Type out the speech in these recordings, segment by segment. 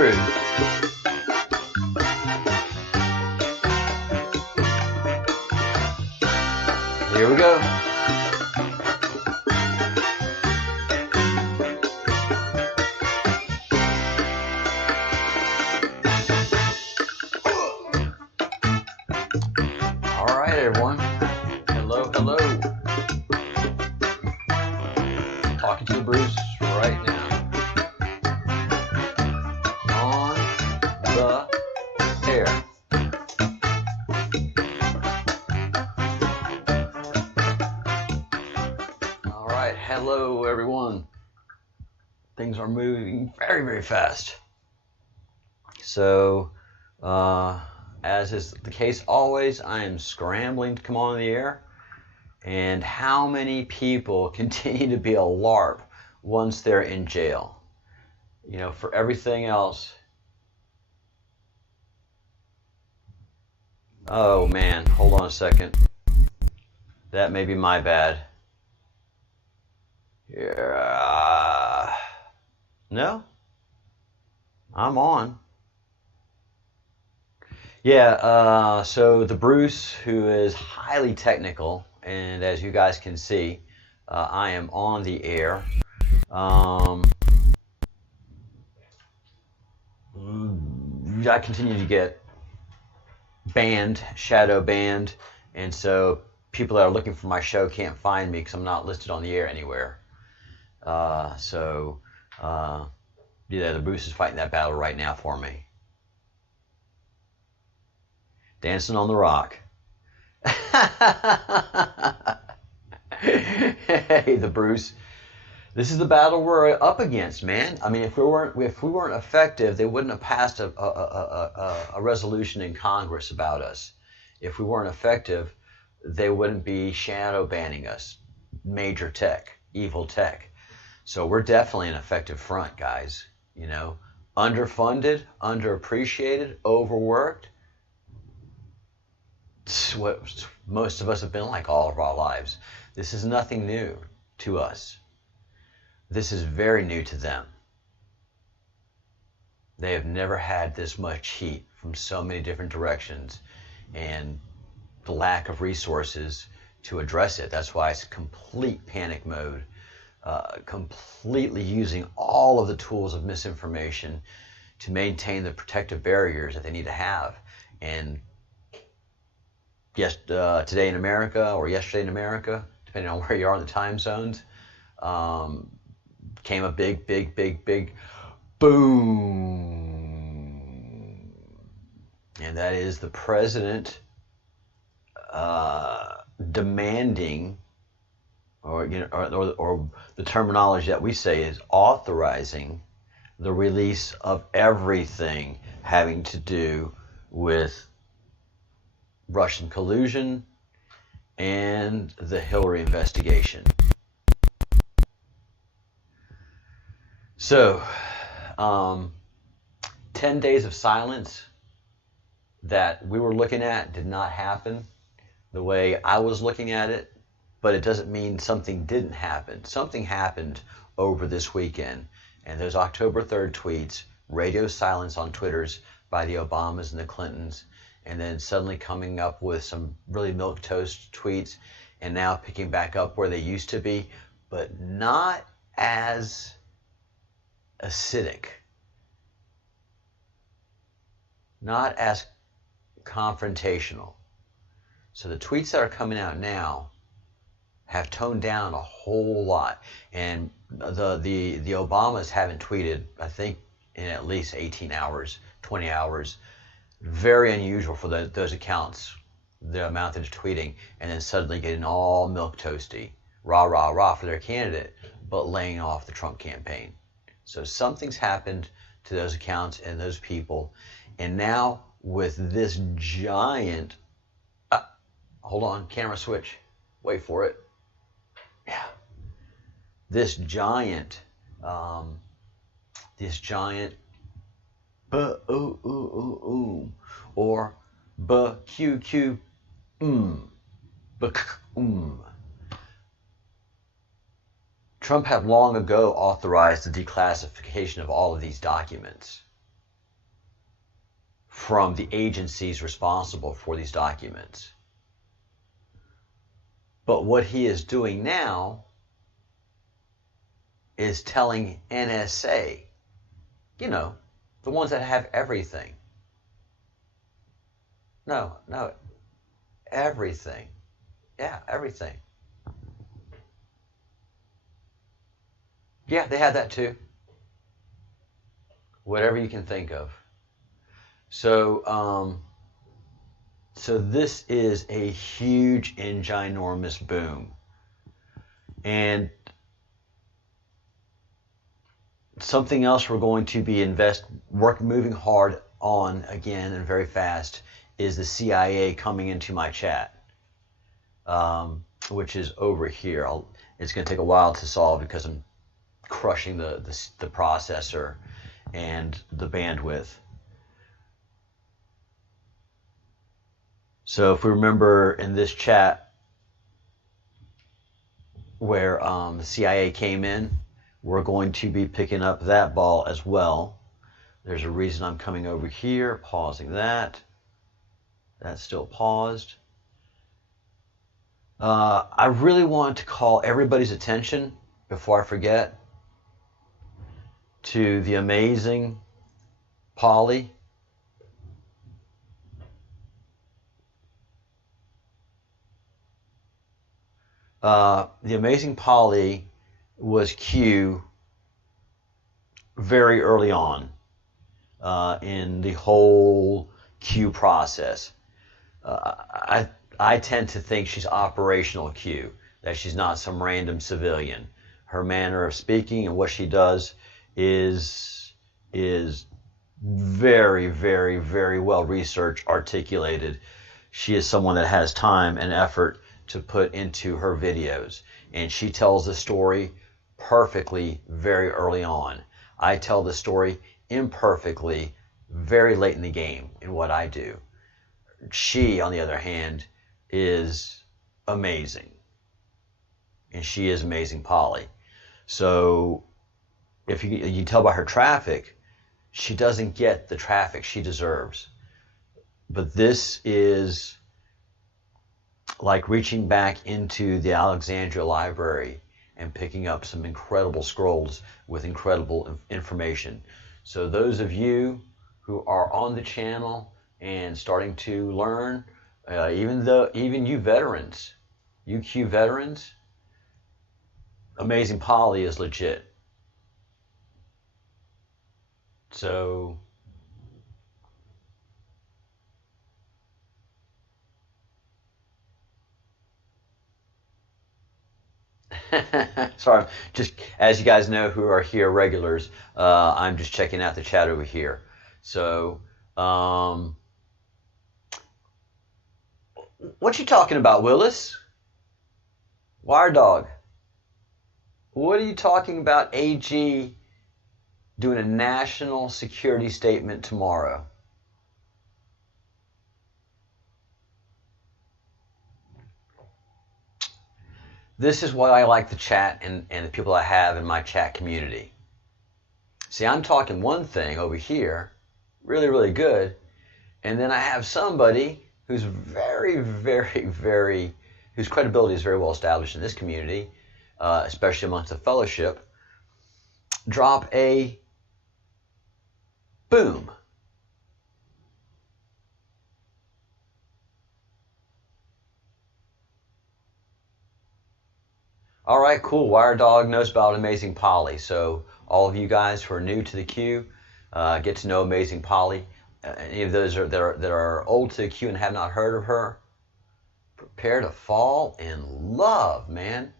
truth. Here we go. All right, everyone. Hello, hello. Talking to Bruce right now. On the air. All right, hello, everyone. Things are moving very, very fast. So, as is the case always, I am scrambling to come on the air. And how many people continue to be a LARP once they're in jail? You know, for everything else. Oh man, hold on a second. That may be my bad. Yeah. No? I'm on. Yeah, so the Bruce, who is highly technical, and as you guys can see, I am on the air. I continue to get banned, shadow banned, and so people that are looking for my show can't find me because I'm not listed on the air anywhere. Yeah, the Bruce is fighting that battle right now for me. Dancing on the Rock. Hey, the Bruce. This is the battle we're up against, man. I mean, if we weren't effective, they wouldn't have passed a resolution in Congress about us. If we weren't effective, they wouldn't be shadow banning us. Major tech, evil tech. So we're definitely an effective front, guys. You know, underfunded, underappreciated, overworked. It's what most of us have been like all of our lives. This is nothing new to us. This is very new to them. They have never had this much heat from so many different directions and the lack of resources to address it. That's why it's complete panic mode, completely using all of the tools of misinformation to maintain the protective barriers that they need to have. And today in America, or yesterday in America, depending on where you are in the time zones, came a big boom. And that is the president demanding, or the terminology that we say is authorizing the release of everything having to do with Russian collusion and the Hillary investigation. So, 10 days of silence that we were looking at did not happen the way I was looking at it, but it doesn't mean something didn't happen. Something happened over this weekend, and those October 3rd tweets, radio silence on Twitters by the Obamas and the Clintons, and then suddenly coming up with some really milquetoast tweets, and now picking back up where they used to be, but not as acidic, not as confrontational. So the tweets that are coming out now have toned down a whole lot, and the Obamas haven't tweeted, I think, in at least 18 hours, 20 hours. Very unusual for those accounts, the amount that they're tweeting, and then suddenly getting all milquetoasty, rah, rah, rah for their candidate, but laying off the Trump campaign. So something's happened to those accounts and those people, and now with this giant, hold on, camera switch, wait for it. Yeah. This giant, or BQQ, Trump had long ago authorized the declassification of all of these documents. from the agencies responsible for these documents. But what he is doing now is telling NSA, you know, the ones that have everything. No, everything. Yeah, everything. Yeah, they had that too. Whatever you can think of. So, so this is a huge and ginormous boom. And something else we're going to be moving hard on again and very fast is the CIA coming into my chat, which is over here. It's going to take a while to solve because I'm crushing the processor and the bandwidth. So if we remember in this chat where the CIA came in, we're going to be picking up that ball as well. There's a reason I'm coming over here, pausing that. That's still paused. I really want to call everybody's attention, before I forget, to the amazing Polly. The amazing Polly was Q very early on in the whole Q process. I tend to think she's operational Q, that she's not some random civilian. Her manner of speaking and what she does is very, very, very well researched, articulated. She is someone that has time and effort to put into her videos, and she tells the story perfectly very early on. I tell the story imperfectly very late in the game in what I do. She, on the other hand, is amazing, and she is amazing Polly. So if you can tell by her traffic, she doesn't get the traffic she deserves. But this is like reaching back into the Alexandria Library and picking up some incredible scrolls with incredible information. So those of you who are on the channel and starting to learn, even you veterans, you Q veterans, Amazing Polly is legit. So sorry, just as you guys know who are here regulars, I'm just checking out the chat over here. So what you talking about, Willis? Wire Dog. What are you talking about, AG doing a national security statement tomorrow? This is why I like the chat and the people I have in my chat community. See, I'm talking one thing over here, really, really good, and then I have somebody who's very, very, very, whose credibility is very well established in this community, especially amongst the fellowship, drop a boom. All right, cool. Wire Dog knows about Amazing Polly. So all of you guys who are new to the Q, get to know Amazing Polly. Any of those that are old to the Q and have not heard of her, prepare to fall in love, man.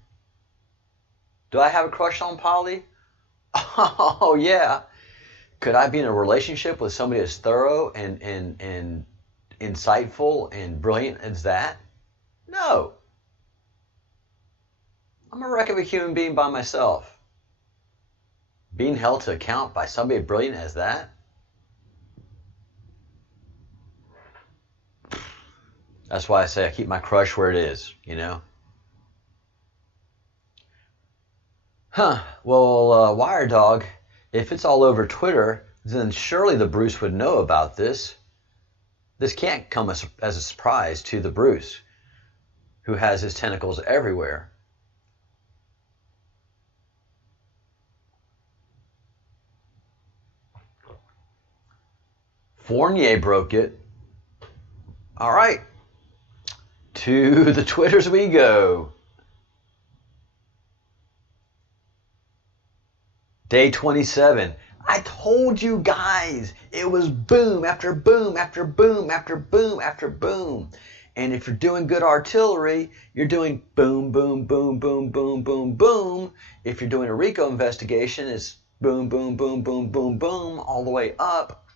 Do I have a crush on Polly? Oh yeah. Could I be in a relationship with somebody as thorough and insightful and brilliant as that? No. I'm a wreck of a human being by myself. Being held to account by somebody brilliant as that? That's why I say I keep my crush where it is, you know? Huh. Well, Wire Dog, if it's all over Twitter, then surely the Bruce would know about this. This can't come as a surprise to the Bruce, who has his tentacles everywhere. Fournier broke it. All right. To the Twitters we go. Day 27. I told you guys it was boom after boom after boom after boom after boom. And if you're doing good artillery, you're doing boom, boom, boom, boom, boom, boom, boom. If you're doing a RICO investigation, it's boom, boom, boom, boom, boom, boom, all the way up.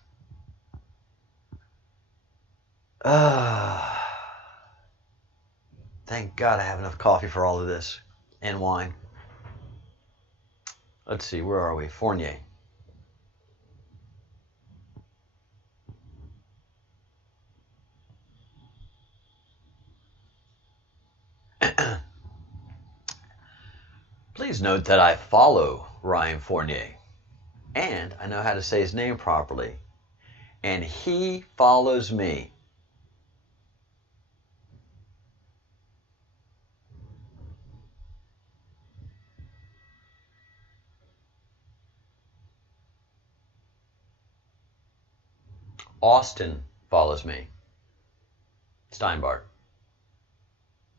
Thank God I have enough coffee for all of this and wine. Let's see, where are we? Fournier. Please note that I follow Ryan Fournier, and I know how to say his name properly, and he follows me. Austin follows me. Steinbart.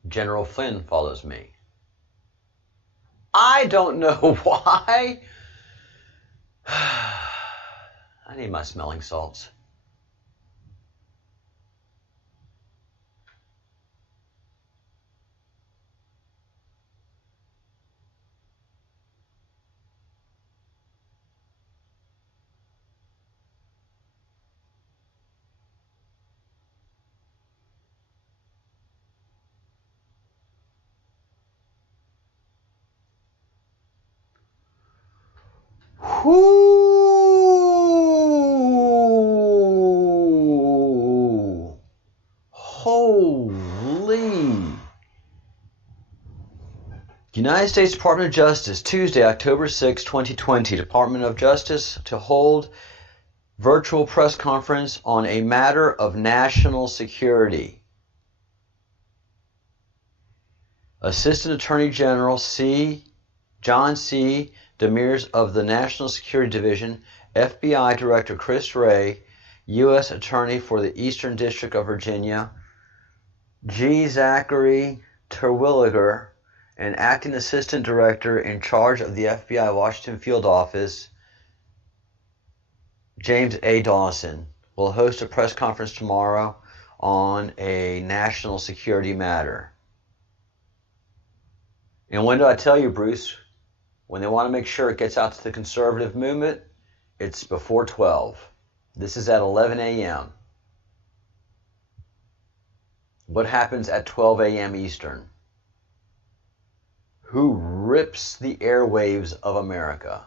General Flynn follows me. I don't know why. I need my smelling salts. Whoo! Holy! United States Department of Justice, Tuesday, October 6, 2020. Department of Justice to hold virtual press conference on a matter of national security. Assistant Attorney General John C. Demers of the National Security Division, FBI Director Chris Wray, U.S. Attorney for the Eastern District of Virginia, G. Zachary Terwilliger, and Acting Assistant Director in charge of the FBI Washington Field Office, James A. Dawson, will host a press conference tomorrow on a national security matter. And when do I tell you, Bruce? When they want to make sure it gets out to the conservative movement, it's before 12. This is at 11 a.m. What happens at 12 a.m. Eastern? Who rips the airwaves of America?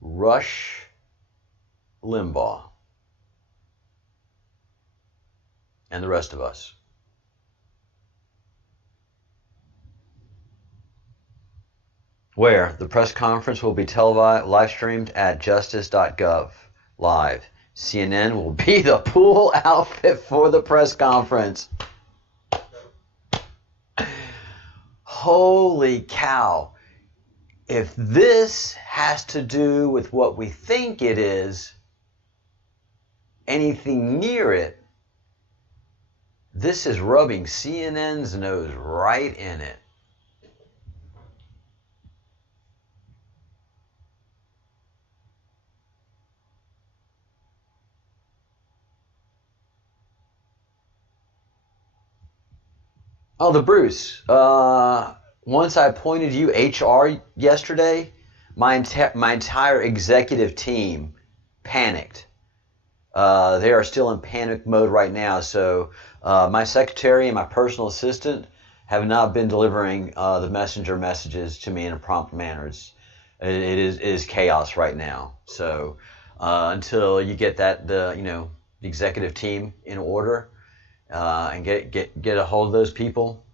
Rush Limbaugh and the rest of us. Where the press conference will be televised, live streamed at justice.gov live. CNN will be the pool outfit for the press conference. Holy cow. If this has to do with what we think it is, anything near it, this is rubbing CNN's nose right in it. Oh, the Bruce. Once I appointed you HR yesterday, my entire executive team panicked. They are still in panic mode right now. So my secretary and my personal assistant have not been delivering the messenger messages to me in a prompt manner. It is chaos right now. So until you get the executive team in order. And get a hold of those people,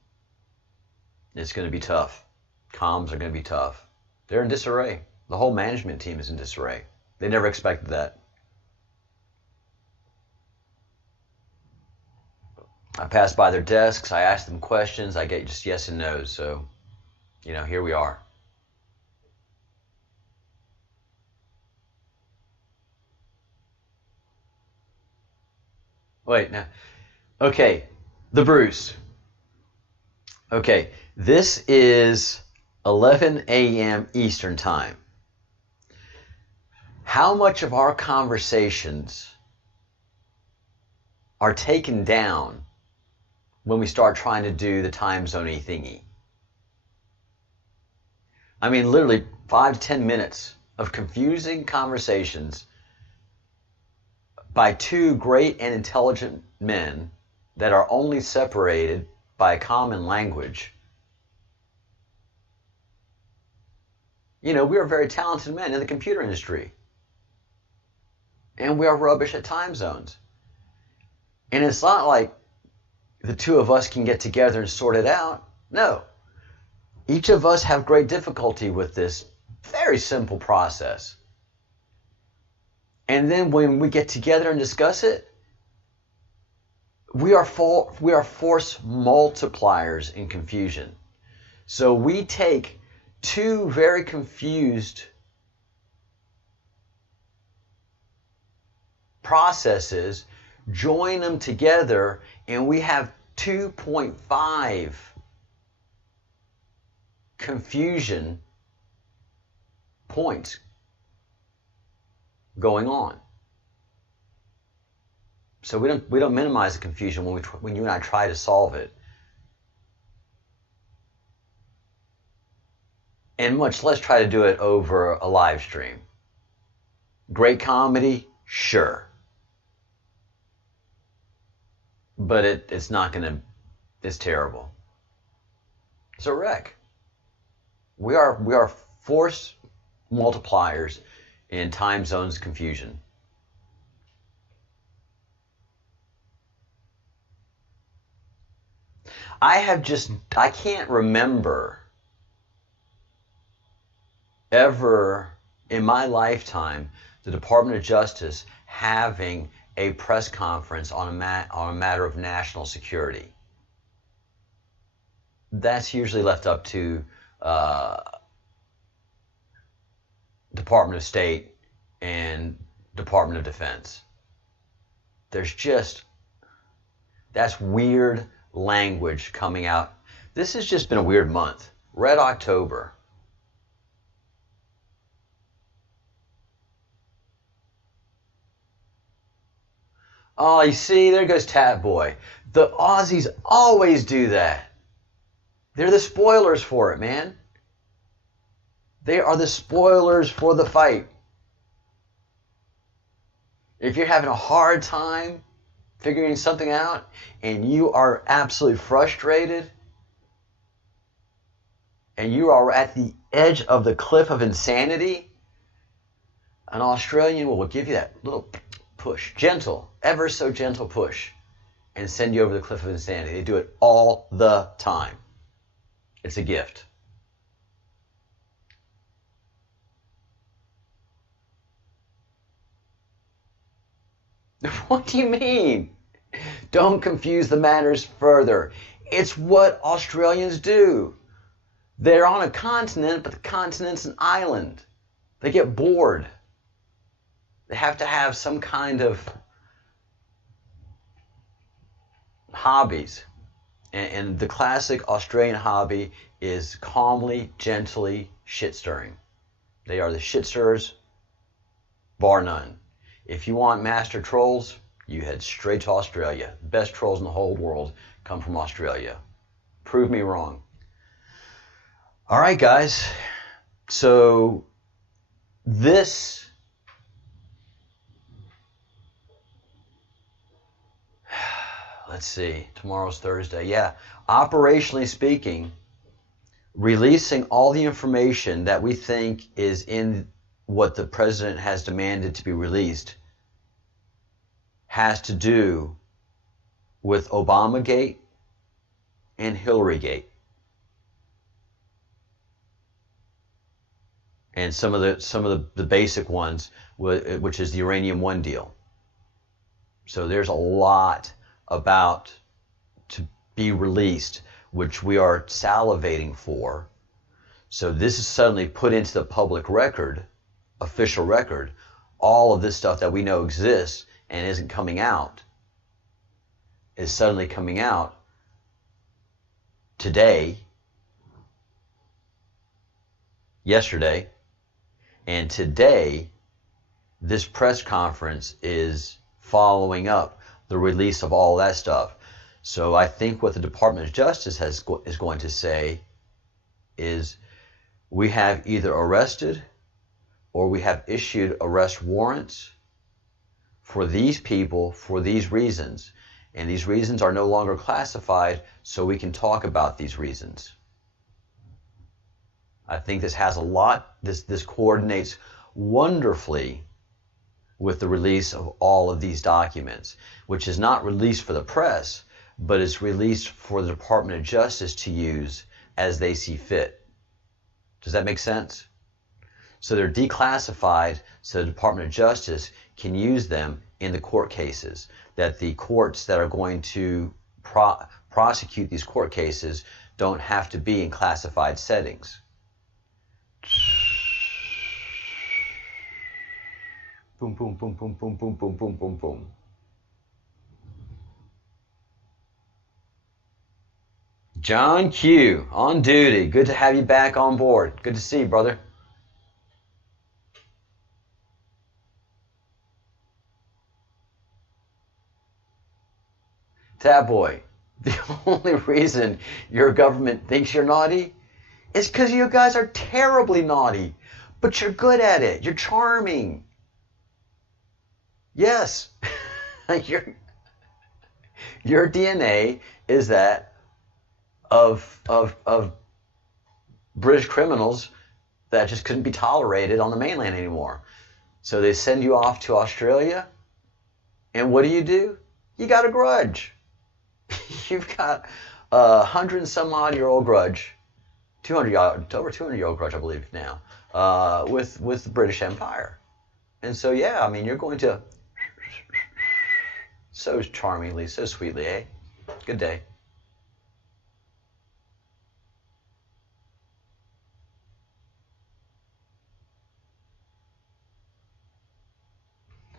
it's going to be tough. Comms are going to be tough. They're in disarray. The whole management team is in disarray. They never expected that. I pass by their desks, I ask them questions, I get just yes and no's. So, here we are. Wait, now. Okay, the Bruce. Okay, this is 11 a.m. Eastern Time. How much of our conversations are taken down when we start trying to do the time zone-y thingy? I mean, literally 5 to 10 minutes of confusing conversations by two great and intelligent men that are only separated by a common language. We are very talented men in the computer industry. And we are rubbish at time zones. And it's not like the two of us can get together and sort it out. No. Each of us have great difficulty with this very simple process. And then when we get together and discuss it, we are force multipliers in confusion. So we take two very confused processes, join them together, and we have 2.5 confusion points going on. So we don't minimize the confusion when you and I try to solve it, and much less try to do it over a live stream. Great comedy, sure, but it's not gonna. It's terrible. It's a wreck. We are force multipliers in time zones confusion. I can't remember ever in my lifetime the Department of Justice having a press conference on a matter of national security. That's usually left up to Department of State and Department of Defense. That's weird language coming out. This has just been a weird month. Red October. Oh, you see, there goes Tat Boy. The Aussies always do that. They're the spoilers for it, man. They are the spoilers for the fight. If you're having a hard time figuring something out and you are absolutely frustrated and you are at the edge of the cliff of insanity, an Australian will give you that little push, gentle, ever so gentle push, and send you over the cliff of insanity. They do it all the time. It's a gift. What do you mean? Don't confuse the matters further. It's what Australians do. They're on a continent, but the continent's an island. They get bored. They have to have some kind of hobbies. And the classic Australian hobby is calmly, gently shit-stirring. They are the shit-stirrers, bar none. If you want master trolls, you head straight to Australia. Best trolls in the whole world come from Australia. Prove me wrong. All right, guys. So this let's see, tomorrow's Thursday. Yeah, operationally speaking, releasing all the information that we think is in what the president has demanded to be released has to do with Obamagate and Hillarygate. And some of the basic ones, which is the Uranium One deal. So there's a lot about to be released, which we are salivating for. So this is suddenly put into the public record, official record. All of this stuff that we know exists and isn't coming out is suddenly coming out today, yesterday, and today this press conference is following up the release of all that stuff. So I think what the Department of Justice is going to say is we have either arrested or we have issued arrest warrants for these people for these reasons. And these reasons are no longer classified, so we can talk about these reasons. I think this has a lot, this coordinates wonderfully with the release of all of these documents, which is not released for the press, but it's released for the Department of Justice to use as they see fit. Does that make sense? So they're declassified so the Department of Justice can use them in the court cases, that the courts that are going to prosecute these court cases don't have to be in classified settings. Boom, boom, boom, boom, boom, boom, boom, boom, boom, boom. John Q, on duty. Good to have you back on board. Good to see you, brother. Tab boy, the only reason your government thinks you're naughty is because you guys are terribly naughty, but you're good at it. You're charming. Yes, your DNA is that of British criminals that just couldn't be tolerated on the mainland anymore. So they send you off to Australia, and what do? You got a grudge. You've got 100 and some odd year old grudge, over 200 year old grudge, I believe now, with the British Empire. And so, yeah, I mean, you're going to, so charmingly, so sweetly, eh? Good day.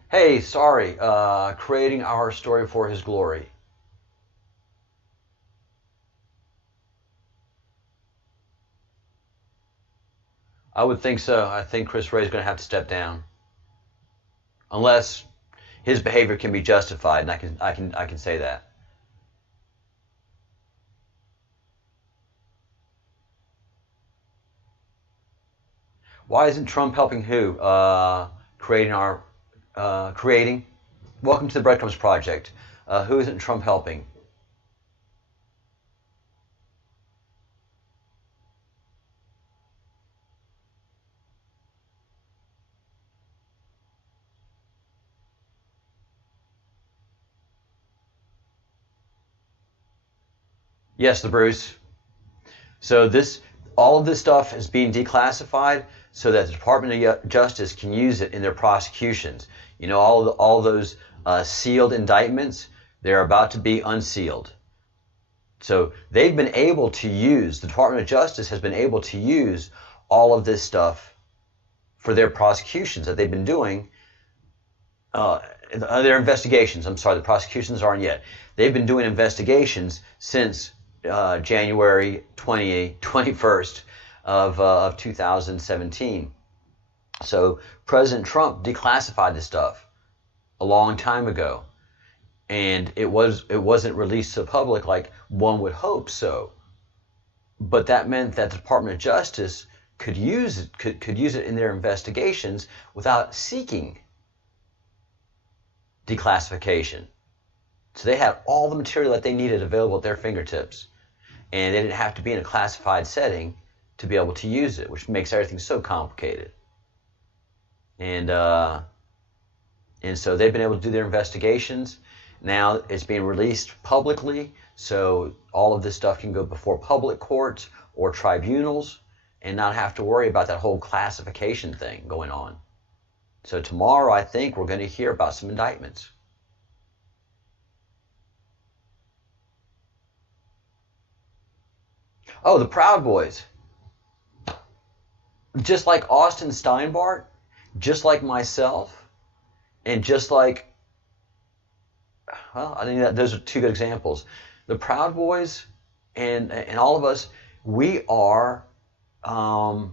Hey, sorry, creating our story for his glory. I would think so. I think Chris Wray's going to have to step down, unless his behavior can be justified, and I can say that. Why isn't Trump helping who? Creating. Welcome to the Breadcrumbs Project. Who isn't Trump helping? Yes, the Bruce. So all of this stuff is being declassified so that the Department of Justice can use it in their prosecutions. You know, all those sealed indictments, they're about to be unsealed. So they've been able to use, the Department of Justice has been able to use all of this stuff for their prosecutions that they've been doing, their investigations. I'm sorry, the prosecutions aren't yet. They've been doing investigations since January 21st of 2017. So President Trump declassified this stuff a long time ago, and it wasn't released to the public like one would hope so. But that meant that the Department of Justice could use it in their investigations without seeking declassification. So they had all the material that they needed available at their fingertips, and they didn't have to be in a classified setting to be able to use it, which makes everything so complicated. And so they've been able to do their investigations. Now it's being released publicly, so all of this stuff can go before public courts or tribunals and not have to worry about that whole classification thing going on. So tomorrow, I think we're going to hear about some indictments. Oh, the Proud Boys. Just like Austin Steinbart, just like myself, and just like, well, I think that those are two good examples. The Proud Boys and all of us, we are ourselves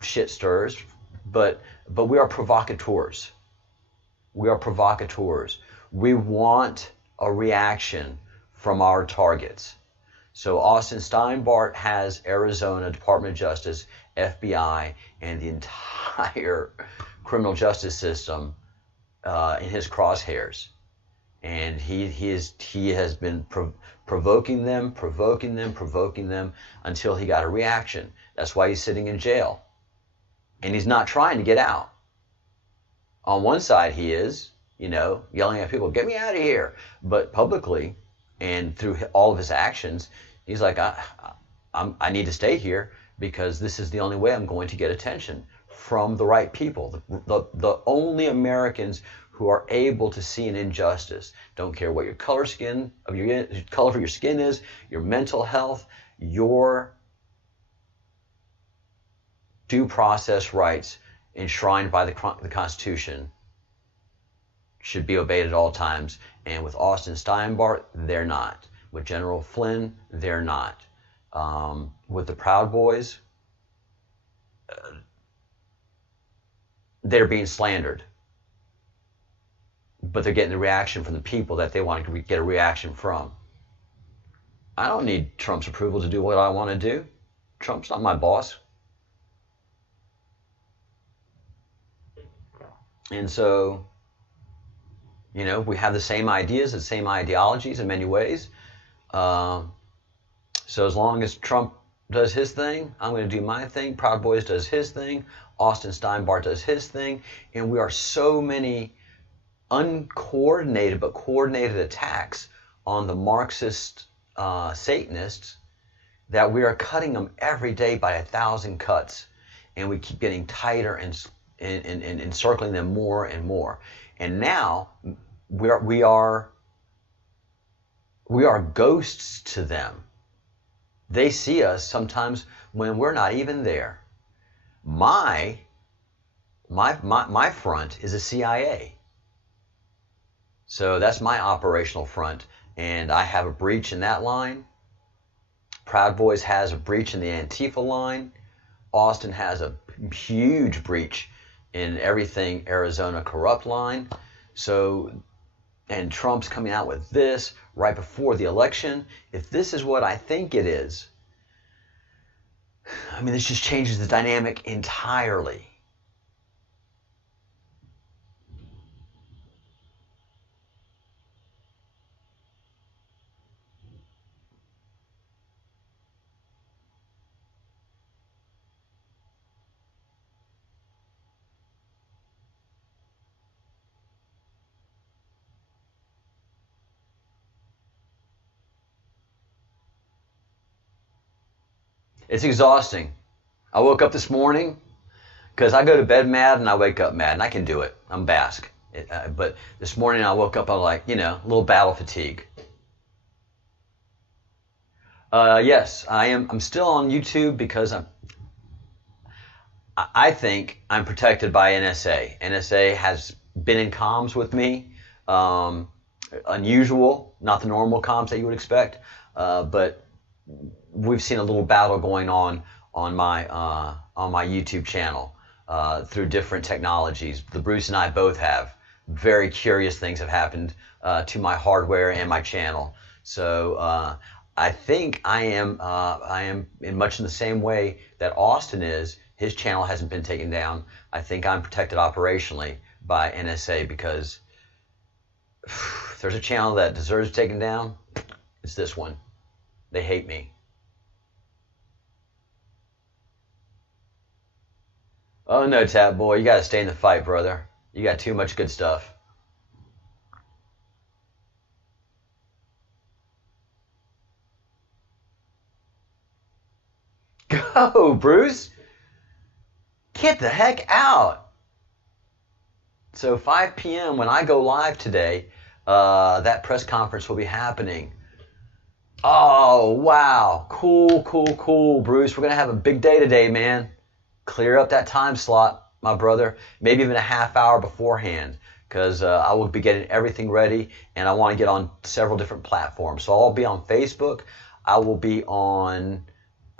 shit stirrers, but we are provocateurs. We are provocateurs. We want a reaction from our targets. So Austin Steinbart has Arizona Department of Justice, FBI, and the entire criminal justice system in his crosshairs. And he has been provoking them until he got a reaction. That's why he's sitting in jail. And he's not trying to get out. On one side he is, yelling at people, get me out of here. But publicly and through all of his actions, he's like, I need to stay here because this is the only way I'm going to get attention from the right people. The only Americans who are able to see an injustice. Don't care what your color of your skin is, your mental health, your due process rights enshrined by the Constitution should be obeyed at all times. And with Austin Steinbart, they're not. With General Flynn, they're not. With the Proud Boys, they're being slandered. But they're getting the reaction from the people that they want to get a reaction from. I don't need Trump's approval to do what I want to do. Trump's not my boss. And so, we have the same ideas, the same ideologies in many ways. So as long as Trump does his thing, I'm going to do my thing. Proud Boys does his thing. Austin Steinbart does his thing. And we are so many uncoordinated but coordinated attacks on the Marxist Satanists that we are cutting them every day by 1,000 cuts. And we keep getting tighter and encircling them more and more. And now we are ghosts to them. They see us sometimes when we're not even there. My front is the CIA. So that's my operational front. And I have a breach in that line. Proud Boys has a breach in the Antifa line. Austin has a huge breach in everything Arizona corrupt line. So, and Trump's coming out with this right before the election. If this is what I think it is, this just changes the dynamic entirely. It's exhausting. I woke up this morning because I go to bed mad and I wake up mad, and I can do it. I'm Basque. But this morning I woke up, I'm like, a little battle fatigue. Yes, I am. I'm still on YouTube because I think I'm protected by NSA. NSA has been in comms with me. Unusual, not the normal comms that you would expect, but we've seen a little battle going on my YouTube channel through different technologies. The Bruce and I both have. Very curious things have happened to my hardware and my channel. So I think I am in much in the same way that Austin is. His channel hasn't been taken down. I think I'm protected operationally by NSA because if there's a channel that deserves taken down, it's this one. They hate me. Oh no, Tap Boy, you gotta stay in the fight, brother. You got too much good stuff. Go, Bruce! Get the heck out! So 5 p.m. when I go live today, that press conference will be happening. Oh, wow. Cool, cool, cool, Bruce. We're going to have a big day today, man. Clear up that time slot, my brother. Maybe even a half hour beforehand, because I will be getting everything ready, and I want to get on several different platforms. So I'll be on Facebook. I will be on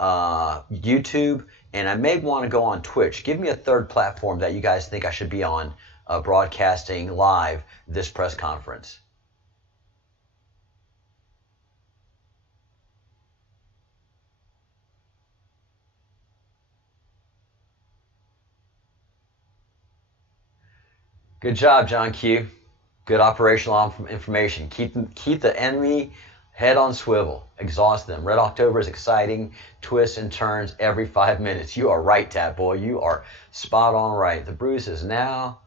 YouTube, and I may want to go on Twitch. Give me a third platform that you guys think I should be on broadcasting live this press conference. Good job, John Q. Good operational information. Keep the enemy head on swivel. Exhaust them. Red October is exciting. Twists and turns every 5 minutes. You are right, Tat Boy. You are spot on right. The Bruce is now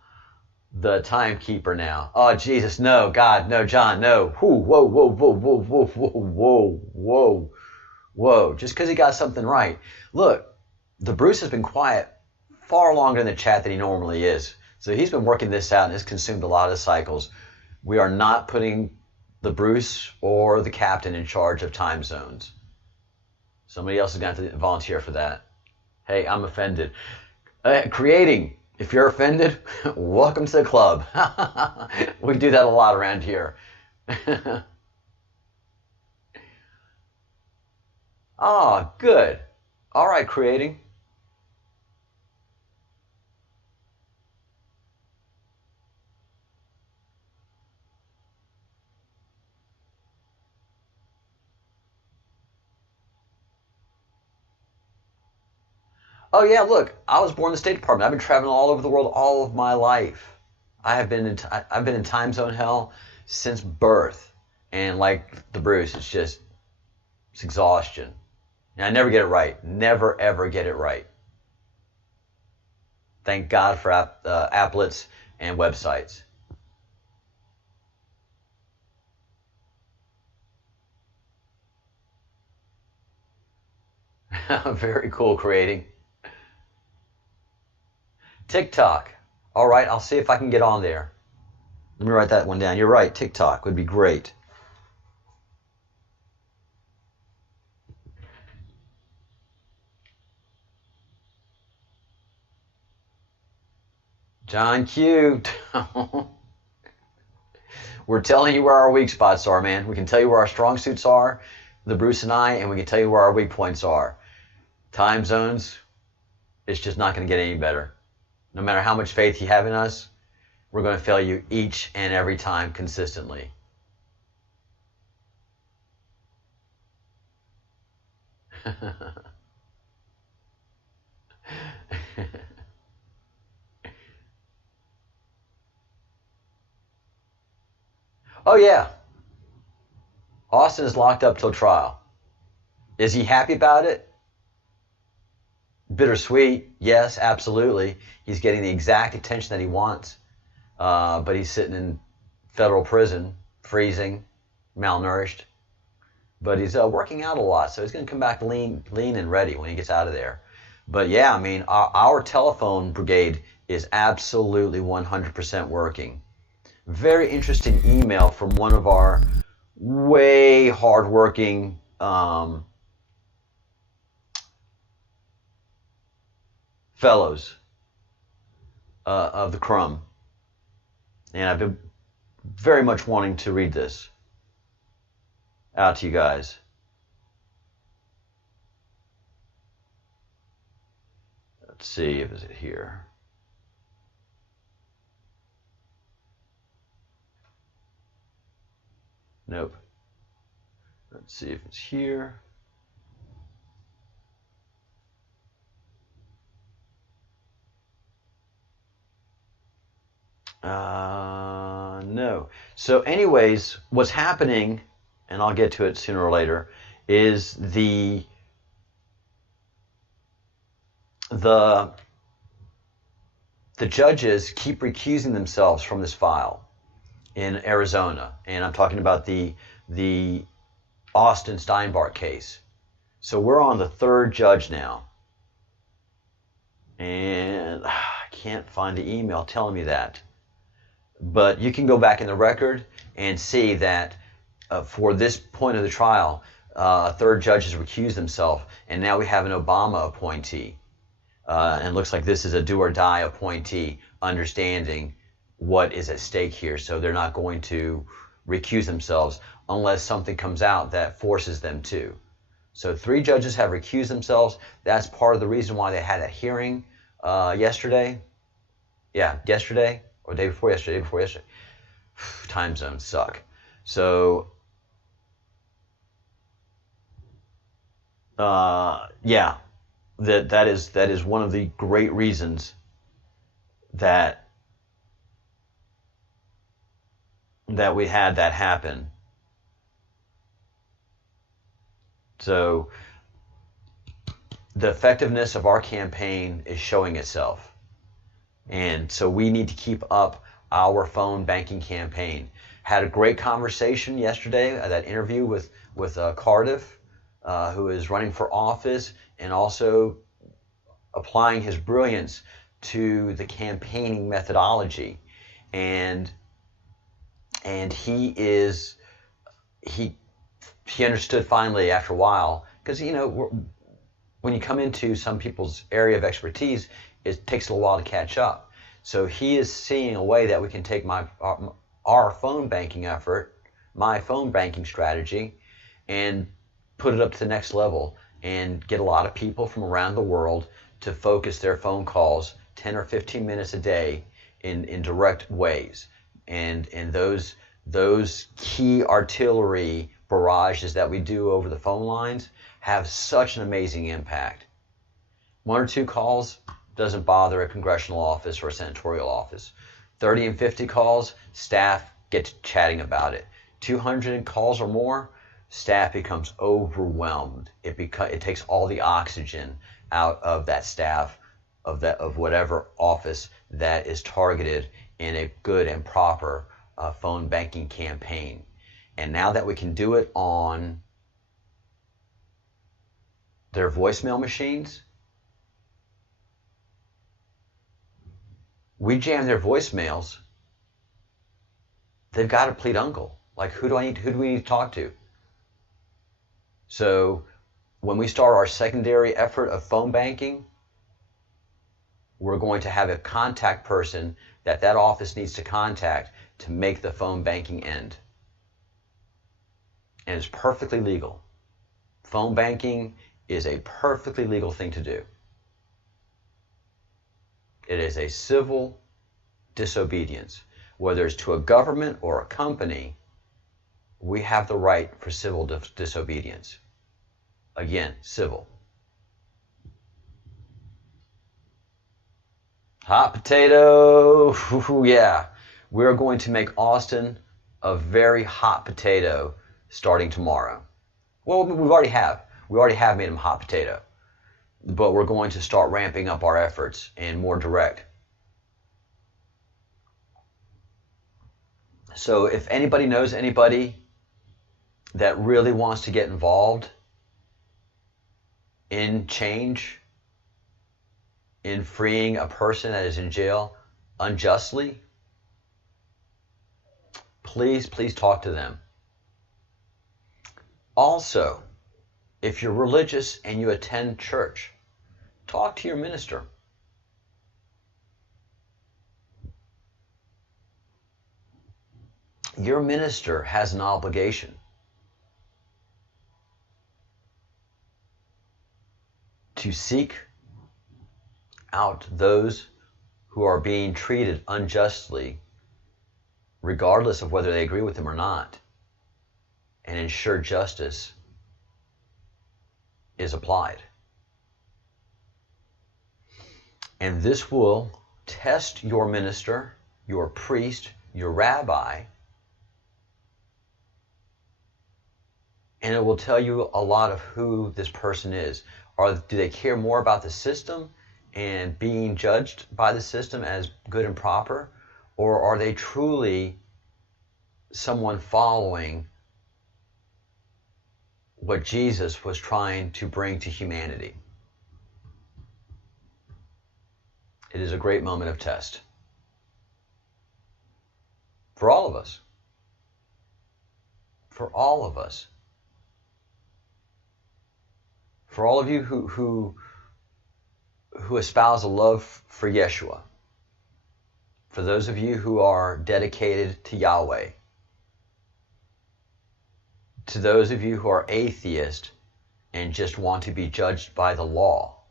the timekeeper now. Oh, Jesus, no. God, no. John, no. Whoa, whoa, whoa, whoa, whoa, whoa, whoa, whoa, whoa. Just because he got something right. Look, the Bruce has been quiet far longer in the chat than he normally is. So he's been working this out and has consumed a lot of cycles. We are not putting the Bruce or the captain in charge of time zones. Somebody else is going to have to volunteer for that. Hey, I'm offended. Creating, if you're offended, welcome to the club. We do that a lot around here. Oh, good. All right, creating. Oh yeah, look, I was born in the State Department. I've been traveling all over the world all of my life. I've been in time zone hell since birth, and like the Bruce, it's exhaustion. And I never get it right. Never ever get it right. Thank God for applets and websites. Very cool, creating. TikTok. All right, I'll see if I can get on there. Let me write that one down. You're right, TikTok would be great. John Q. We're telling you where our weak spots are, man. We can tell you where our strong suits are, the Bruce and I, and we can tell you where our weak points are. Time zones, it's just not going to get any better. No matter how much faith you have in us, we're going to fail you each and every time consistently. Oh, yeah. Austin is locked up till trial. Is he happy about it? Bittersweet. Yes, absolutely. He's getting the exact attention that he wants. But he's sitting in federal prison, freezing, malnourished. But he's working out a lot, so he's going to come back lean and ready when he gets out of there. But yeah, I mean, our telephone brigade is absolutely 100% working. Very interesting email from one of our way hardworking fellows of the Crumb. And I've been very much wanting to read this out to you guys. Let's see if it's here. Nope. Let's see if it's here. No. So anyways, what's happening, and I'll get to it sooner or later, is the judges keep recusing themselves from this file in Arizona. And I'm talking about the Austin Steinbart case. So we're on the third judge now. And I can't find the email telling me that. But you can go back in the record and see that for this point of the trial, A third judge has recused himself, and now we have an Obama appointee. And it looks like this is a do-or-die appointee, understanding what is at stake here. So they're not going to recuse themselves unless something comes out that forces them to. So 3 judges have recused themselves. That's part of the reason why they had that hearing yesterday. Yeah, yesterday or day before yesterday. Time zones suck. So, yeah, that is one of the great reasons that we had that happen. So the effectiveness of our campaign is showing itself. And so we need to keep up our phone banking campaign. Had a great conversation yesterday, that interview with Cardiff, who is running for office and also applying his brilliance to the campaigning methodology. And he understood finally after a while, because when you come into some people's area of expertise, it takes a little while to catch up. So he is seeing a way that we can take our phone banking effort, my phone banking strategy, and put it up to the next level and get a lot of people from around the world to focus their phone calls 10 or 15 minutes a day in direct ways. And those key artillery barrages that we do over the phone lines have such an amazing impact. 1 or 2 calls doesn't bother a congressional office or a senatorial office. 30 and 50 calls, staff get to chatting about it. 200 calls or more, staff becomes overwhelmed. It takes all the oxygen out of that staff, of whatever office that is targeted in a good and proper phone banking campaign. And now that we can do it on their voicemail machines, we jam their voicemails, they've got to plead uncle. Like, who do we need to talk to? So when we start our secondary effort of phone banking, we're going to have a contact person that office needs to contact to make the phone banking end. And it's perfectly legal. Phone banking is a perfectly legal thing to do. It is a civil disobedience. Whether it's to a government or a company, we have the right for civil disobedience. Again, civil. Hot potato. Yeah. We're going to make Austin a very hot potato starting tomorrow. Well, we already have. We already have made him hot potato. But we're going to start ramping up our efforts and more direct. So if anybody knows anybody that really wants to get involved in change, in freeing a person that is in jail unjustly, please talk to them. Also, if you're religious and you attend church, talk to your minister. Your minister has an obligation to seek out those who are being treated unjustly, regardless of whether they agree with them or not, and ensure justice is applied. And this will test your minister, your priest, your rabbi, and it will tell you a lot of who this person is. Do they care more about the system and being judged by the system as good and proper? Or are they truly someone following what Jesus was trying to bring to humanity? It is a great moment of test for all of us. For all of us. For all of you who espouse a love for Yeshua, for those of you who are dedicated to Yahweh, to those of you who are atheist and just want to be judged by the law,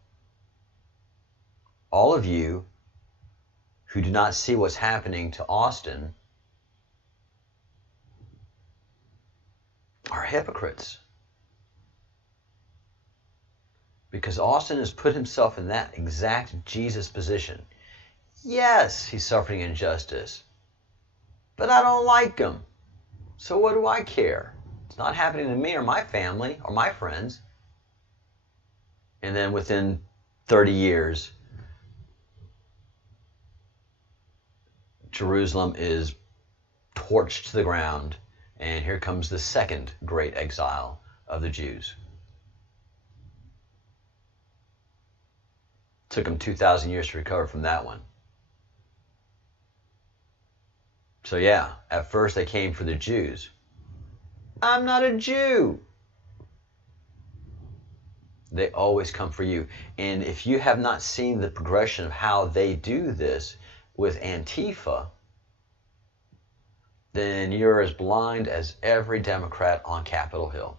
all of you who do not see what's happening to Austin are hypocrites. Because Austin has put himself in that exact Jesus position. Yes, he's suffering injustice, but I don't like him. So what do I care? It's not happening to me or my family or my friends. And then within 30 years, Jerusalem is torched to the ground, and here comes the second great exile of the Jews. Took them 2,000 years to recover from that one. So yeah, at first they came for the Jews. I'm not a Jew. They always come for you. And if you have not seen the progression of how they do this with Antifa, then you're as blind as every Democrat on Capitol Hill.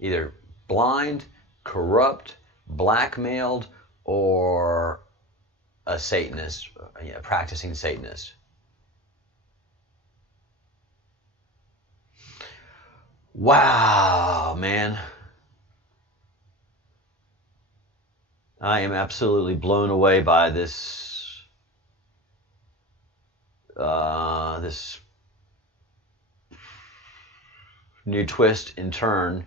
Either blind, corrupt, blackmailed, or a Satanist, practicing Satanist. Wow, man. I am absolutely blown away by this this new twist and turn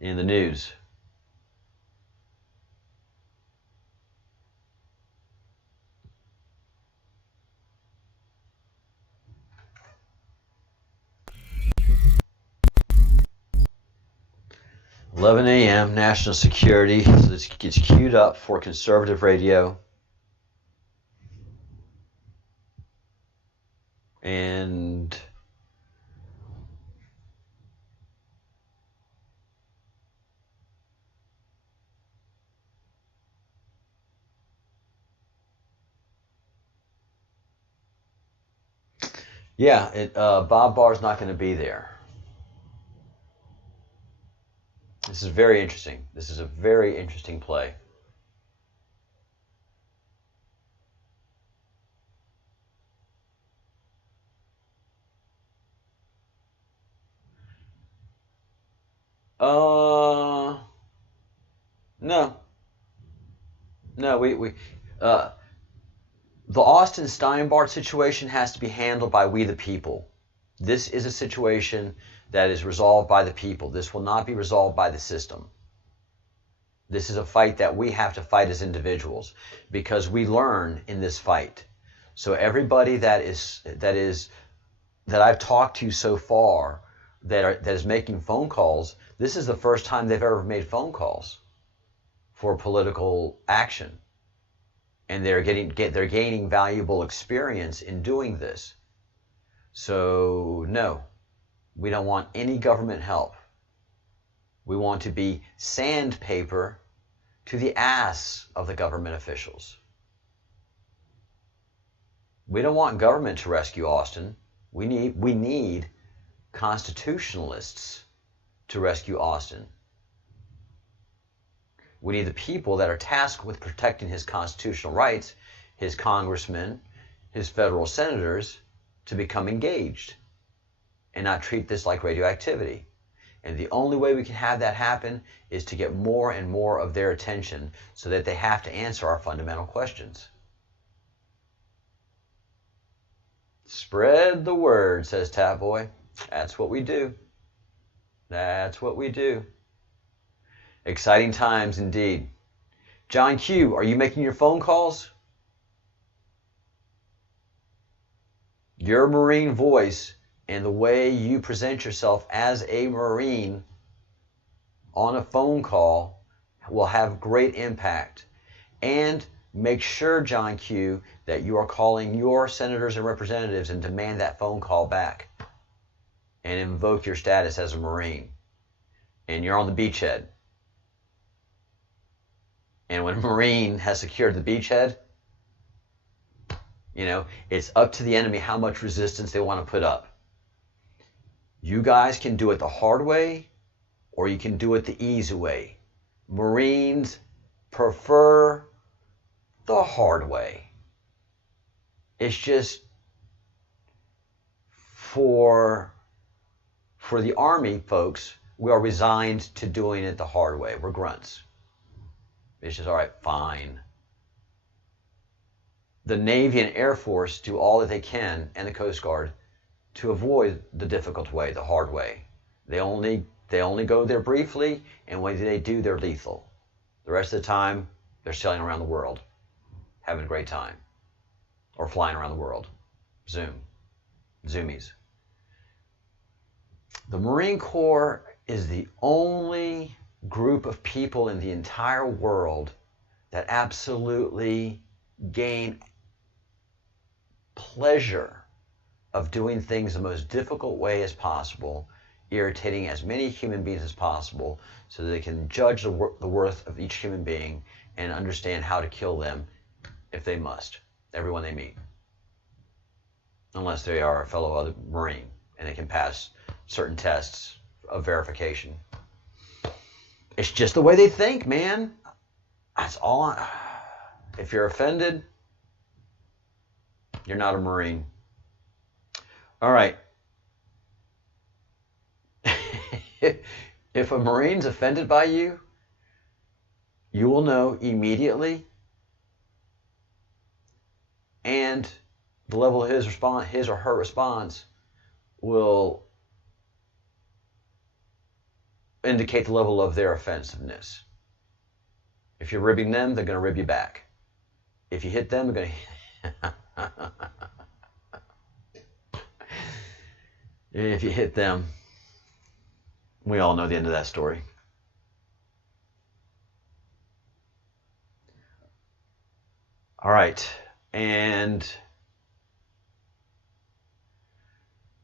in the news. $11 a.m. National Security. So this gets queued up for conservative radio. And yeah, Bob Barr's not going to be there. This is very interesting. This is a very interesting play. No, the Austin Steinbart situation has to be handled by we the people. This is a situation that is resolved by the people. This will not be resolved by the system. This is a fight that we have to fight as individuals because we learn in this fight. So everybody that I've talked to so far that is making phone calls, this is the first time they've ever made phone calls for political action. And they're gaining valuable experience in doing this. So no, we don't want any government help. We want to be sandpaper to the ass of the government officials. We don't want government to rescue Austin. We need constitutionalists to rescue Austin. We need the people that are tasked with protecting his constitutional rights, his congressmen, his federal senators, to become engaged and not treat this like radioactivity. And the only way we can have that happen is to get more and more of their attention so that they have to answer our fundamental questions. Spread the word, says Tap Boy. That's what we do. That's what we do. Exciting times indeed. John Q, are you making your phone calls? Your Marine voice and the way you present yourself as a Marine on a phone call will have great impact. And make sure, John Q, that you are calling your senators and representatives and demand that phone call back and invoke your status as a Marine. and you're on the beachhead. And when a Marine has secured the beachhead, you know, it's up to the enemy how much resistance they want to put up. You guys can do it the hard way, or you can do it the easy way. Marines prefer the hard way. It's just for the Army folks, we are resigned to doing it the hard way. We're grunts. It's just, all right, fine. The Navy and Air Force do all that they can, and the Coast Guard, to avoid the difficult way, the hard way. They only go there briefly, and when they do, they're lethal. The rest of the time, they're sailing around the world, having a great time, or flying around the world. Zoomies. The Marine Corps is the only group of people in the entire world that absolutely gain pleasure of doing things the most difficult way as possible, irritating as many human beings as possible, so that they can judge the worth of each human being and understand how to kill them if they must, everyone they meet. Unless they are a fellow other Marine and they can pass certain tests of verification. It's just the way they think, man. That's all. If you're offended, you're not a Marine. All right. If a Marine's offended by you, you will know immediately, and the level of his or her response will indicate the level of their offensiveness. If you're ribbing them, they're going to rib you back. If you hit them, they're going to... If you hit them, we all know the end of that story. All right. And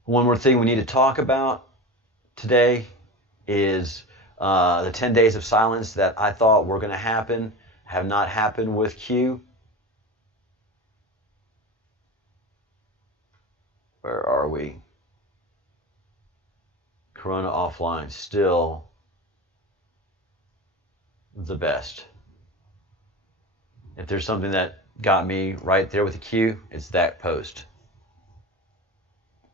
one more thing we need to talk about today is the 10 days of silence that I thought were going to happen have not happened with Q. Where are we? Corona offline, still the best. If there's something that got me right there with the Q, it's that post.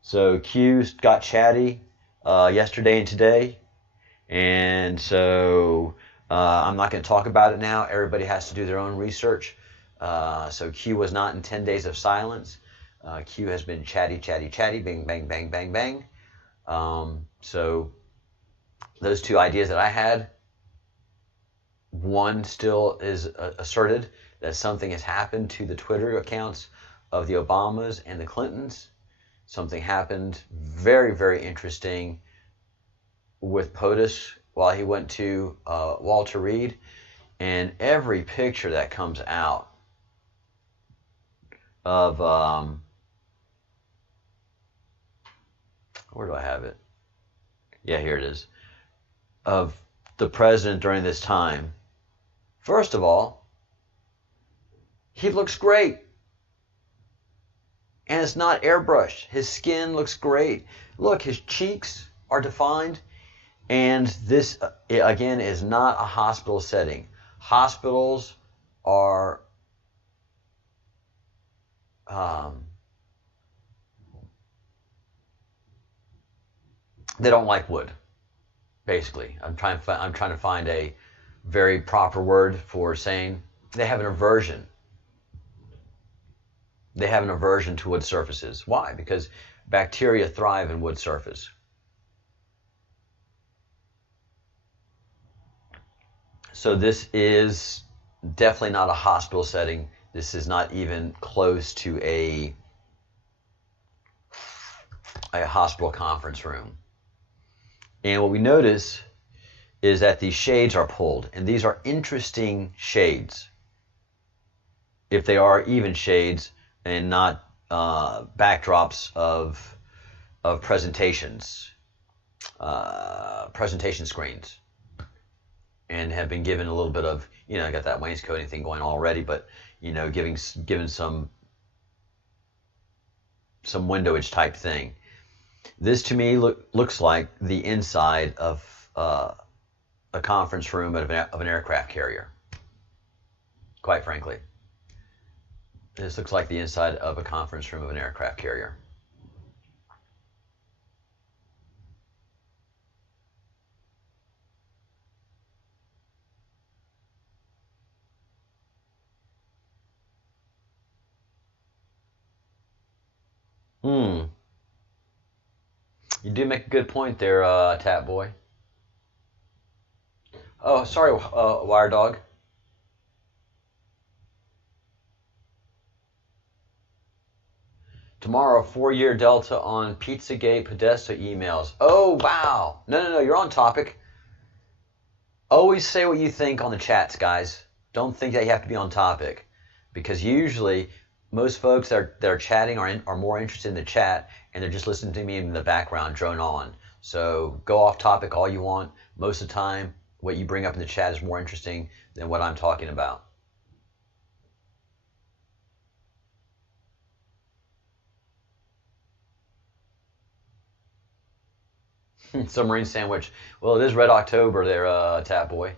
So Q got chatty yesterday and today, and so I'm not going to talk about it now. Everybody has to do their own research. So Q was not in 10 days of silence. Q has been chatty, bang, bang, bang, bang, bang. So those two ideas that I had, one still is asserted that something has happened to the Twitter accounts of the Obamas and the Clintons. Something happened very, very interesting with POTUS while he went to Walter Reed, and every picture that comes out of where do I have it? Yeah, here it is. Of the president during this time. First of all, he looks great. And it's not airbrushed. His skin looks great. Look, his cheeks are defined. And this, again, is not a hospital setting. Hospitals are they don't like wood, basically. I'm trying to find a very proper word for saying they have an aversion. They have an aversion to wood surfaces. Why? Because bacteria thrive in wood surface. So this is definitely not a hospital setting. This is not even close to a hospital conference room. And what we notice is that these shades are pulled. And these are interesting shades. If they are even shades and not backdrops of presentations, presentation screens. and have been given a little bit of, I got that wainscoting thing going already, but, given some windowage type thing. This to me looks like the inside of a conference room of an aircraft carrier. Quite frankly, this looks like the inside of a conference room of an aircraft carrier. You do make a good point there, Tap Boy. Oh, sorry, Wire Dog. Tomorrow, 4-year delta on Pizzagate Podesta emails. Oh, wow. No, you're on topic. Always say what you think on the chats, guys. Don't think that you have to be on topic. Because usually, most folks that are chatting are more interested in the chat, and they're just listening to me in the background drone on. So go off topic all you want. Most of the time, what you bring up in the chat is more interesting than what I'm talking about. Submarine sandwich. Well, it is Red October there, Tap Boy.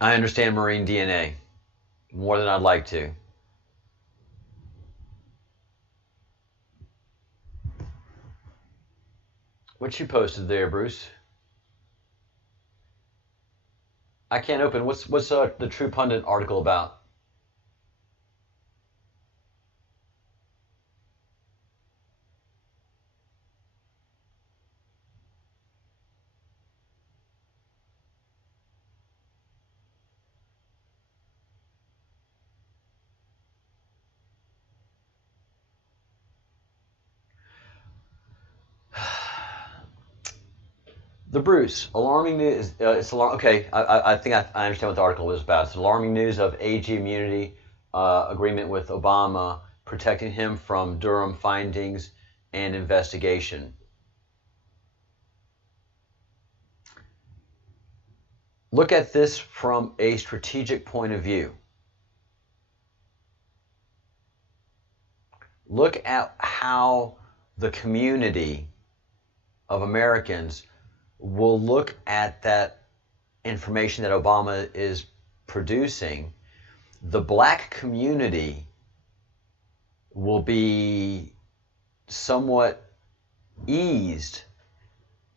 I understand marine DNA more than I'd like to. What you posted there, Bruce? I can't open. What's the True Pundit article about? The Bruce, alarming news. It's alarm. Okay, I think I understand what the article was about. It's alarming news of AG immunity agreement with Obama protecting him from Durham findings and investigation. Look at this from a strategic point of view. Look at how the community of Americans will look at that information that Obama is producing. The black community will be somewhat eased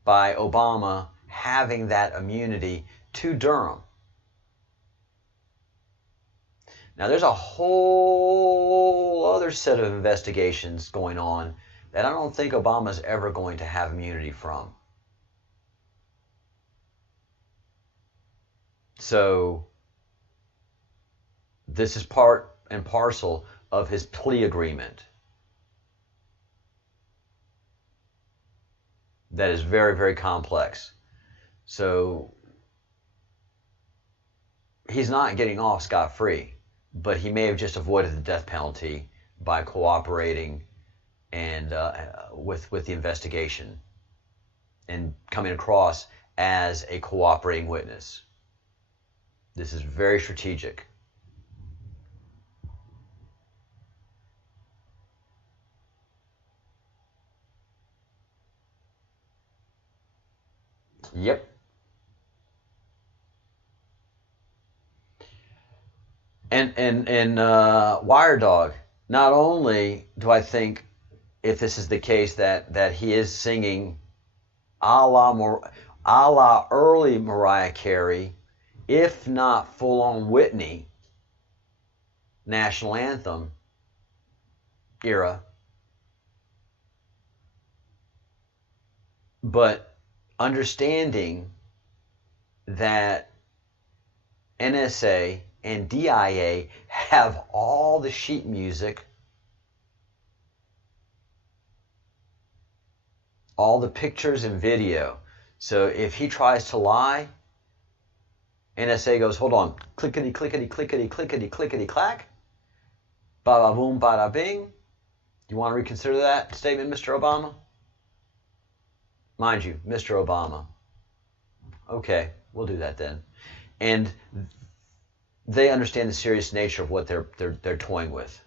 by Obama having that immunity to Durham. Now, there's a whole other set of investigations going on that I don't think Obama's ever going to have immunity from. So this is part and parcel of his plea agreement that is very, very complex. So he's not getting off scot-free, but he may have just avoided the death penalty by cooperating and with the investigation and coming across as a cooperating witness. This is very strategic. Yep. And Wire Dog, not only do I think, if this is the case, that he is singing a la early Mariah Carey, if not full-on Whitney national anthem era, but understanding that NSA and DIA have all the sheet music, all the pictures and video. So if he tries to lie, NSA goes, hold on, clickety, clickety, clickety, clickety, clickety, clack. Bada boom, bada bing. You want to reconsider that statement, Mr. Obama? Mind you, Mr. Obama. Okay, we'll do that then. And they understand the serious nature of what they're toying with.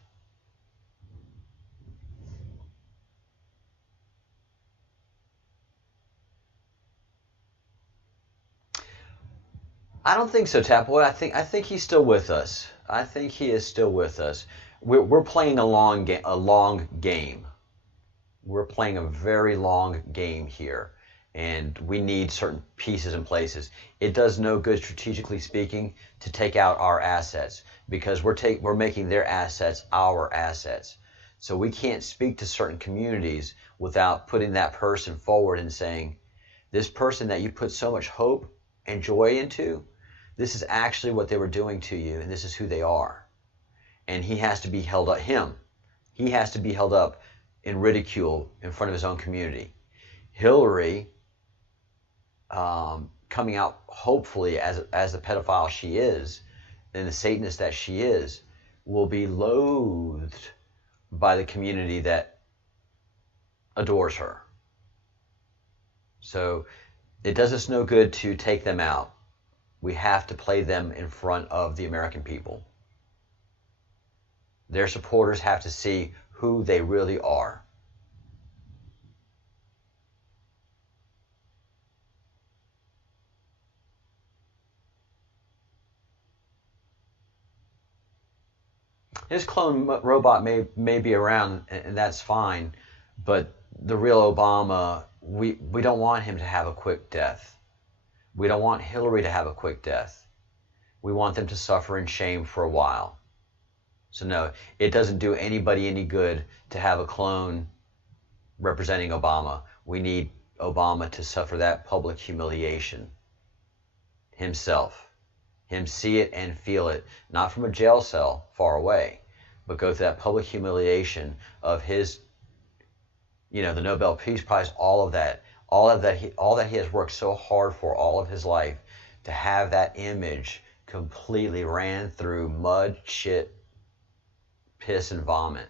I don't think so, Tapboy. I think he's still with us. I think he is still with us. We're playing a long game. We're playing a very long game here, and we need certain pieces and places. It does no good, strategically speaking, to take out our assets, because we're making their assets our assets. So we can't speak to certain communities without putting that person forward and saying, this person that you put so much hope and joy into, this is actually what they were doing to you, and this is who they are. And he has to be held up, he has to be held up in ridicule in front of his own community. Hillary, coming out hopefully as the pedophile she is, and the Satanist that she is, will be loathed by the community that adores her. So it does us no good to take them out. We have to play them in front of the American people. Their supporters have to see who they really are. His clone robot may be around, and that's fine, but the real Obama, we don't want him to have a quick death. We don't want Hillary to have a quick death. We want them to suffer in shame for a while. So no, it doesn't do anybody any good to have a clone representing Obama. We need Obama to suffer that public humiliation himself. Him see it and feel it, not from a jail cell far away, but go through that public humiliation of his, the Nobel Peace Prize, all that he has worked so hard for all of his life, to have that image completely ran through mud, shit, piss, and vomit.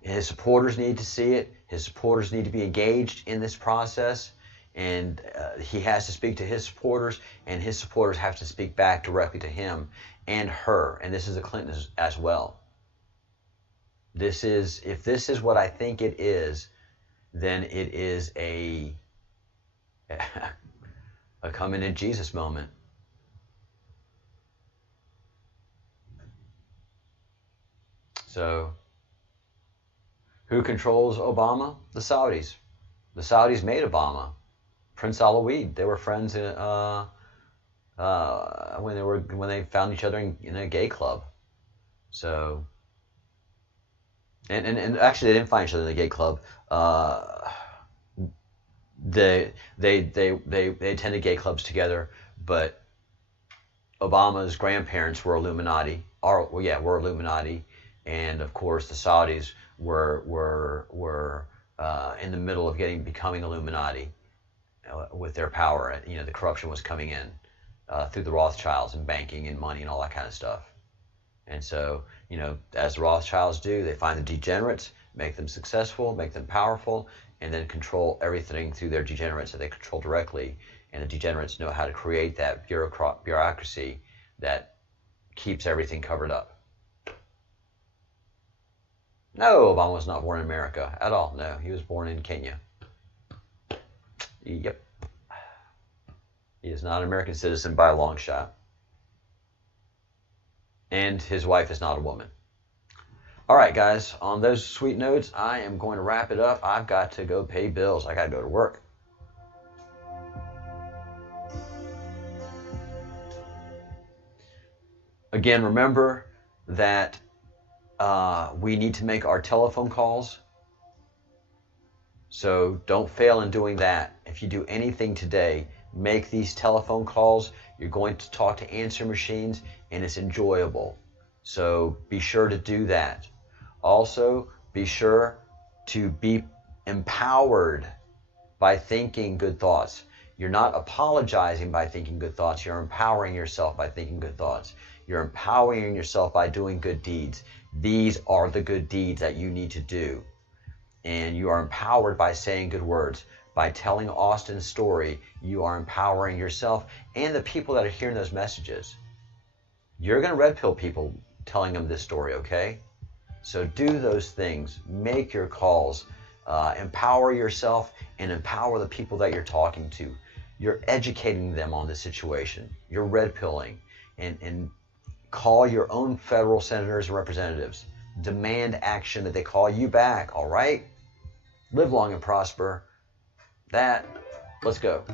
His supporters need to see it. His supporters need to be engaged in this process. And he has to speak to his supporters, and his supporters have to speak back directly to him and her. And this is the Clintons as well. If this is what I think it is, then it is a coming in Jesus moment. So, who controls Obama? The Saudis. The Saudis made Obama. Prince Alawid. They were friends when they found each other in a gay club. So, and actually they didn't find each other in a gay club. They attended gay clubs together, but Obama's grandparents were Illuminati. Were Illuminati, and of course the Saudis were in the middle of becoming Illuminati. With their power, the corruption was coming in through the Rothschilds and banking and money and all that kind of stuff. And so, as the Rothschilds do, they find the degenerates, make them successful, make them powerful, and then control everything through their degenerates that they control directly. And the degenerates know how to create that bureaucracy that keeps everything covered up. No, Obama was not born in America at all. No, he was born in Kenya. Yep. He is not an American citizen by a long shot. And his wife is not a woman. All right, guys. On those sweet notes, I am going to wrap it up. I've got to go pay bills. I got to go to work. Again, remember that we need to make our telephone calls. So don't fail in doing that. If you do anything today, make these telephone calls. You're going to talk to answer machines, and it's enjoyable. So be sure to do that. Also, be sure to be empowered by thinking good thoughts. You're not apologizing by thinking good thoughts. You're empowering yourself by thinking good thoughts. You're empowering yourself by doing good deeds. These are the good deeds that you need to do. And you are empowered by saying good words. By telling Austin's story, you are empowering yourself and the people that are hearing those messages. You're going to red pill people telling them this story, okay? So do those things. Make your calls. Empower yourself and empower the people that you're talking to. You're educating them on the situation. You're red pilling. And call your own federal senators and representatives. Demand action that they call you back, all right? Live long and prosper. Let's go.